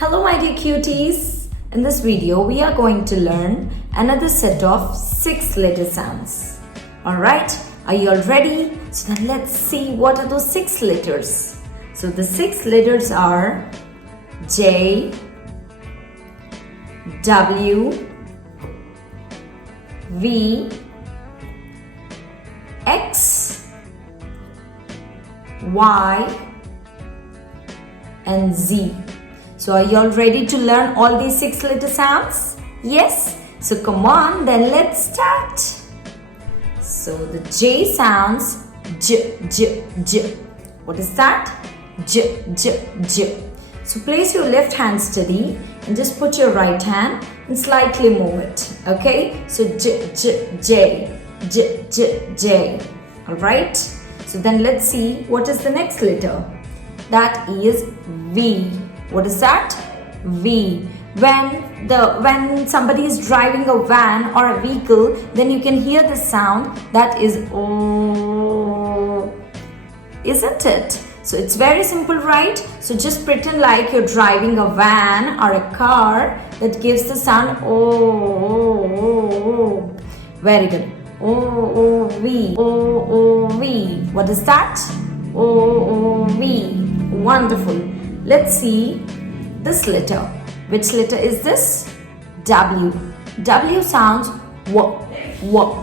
Hello my dear cuties. In this video we are going to learn another set of 6 letter sounds. Alright, are you all ready? So then let's see what are those 6 letters. So the 6 letters are J, W, V, X, Y and Z. So are you all ready to learn all these 6 letter sounds? Yes? So come on, then let's start. So the J sounds J, J, J. What is that? J, J, J. So place your left hand steady and just put your right hand and slightly move it. Okay? So J, J, J, J, J, J. Alright? So then let's see what is the next letter. That is V. What is that? V. When somebody is driving a van or a vehicle, then you can hear the sound that is oh, isn't it? So it's very simple, right? So just pretend like you're driving a van or a car that gives the sound oh. Very good. O-O-V. O-O-V. What is that? O-O-V. Wonderful. Let's see this letter. Which letter is this? W. W sounds w, w.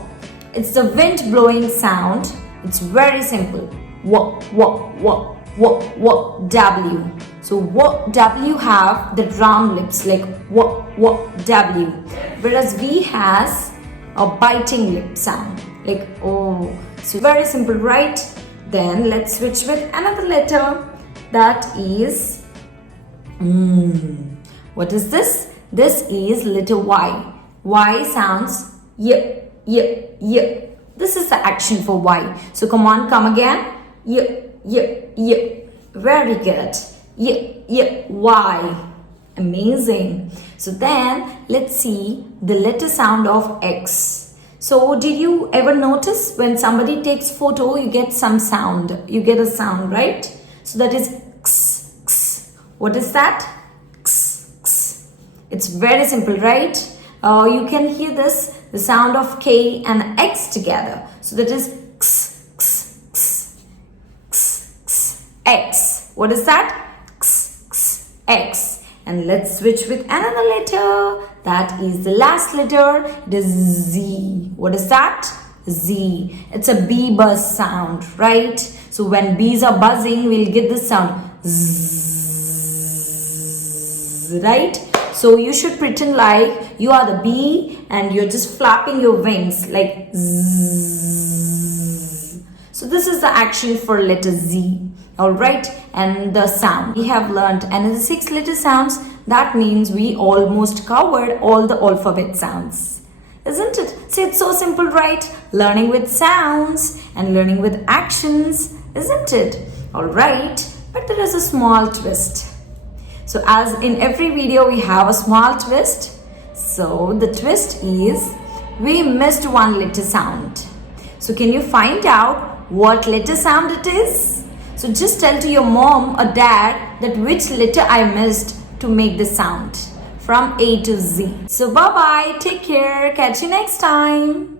It's the wind blowing sound. It's very simple. W, w, w, w, w, W. So w, W have the round lips like w, w, W. Whereas V has a biting lip sound like oh. So very simple, right? Then let's switch with another letter. That is what is this? This is letter Y. Y sounds y, y, y. This is the action for Y. So come on, come again. Y, y, y. Very good. Y, y, Y. Amazing. So then let's see the letter sound of X. So did you ever notice when somebody takes photo, you get some sound. You get a sound, right? So that is X, X. What is that? X, X. It's very simple, right? You can hear this, the sound of K and X together. So that is X, X, X, X, X, X. What is that? X, X, X. And let's switch with another letter. That is the last letter. It is Z. What is that? Z. It's a bee buzz sound, right? So when bees are buzzing, we'll get this sound zzz, right? So you should pretend like you are the bee and you're just flapping your wings like zzz. So this is the action for letter Z. Alright, and the sound. We have learned another 6 letter sounds. That means we almost covered all the alphabet sounds. Isn't it? See, it's so simple, right? Learning with sounds and learning with actions. Isn't it? Alright, but there is a small twist. So as in every video we have a small twist. So the twist is we missed one letter sound. So can you find out what letter sound it is? So just tell to your mom or dad that which letter I missed to make the sound from A to Z. So bye bye, take care, catch you next time.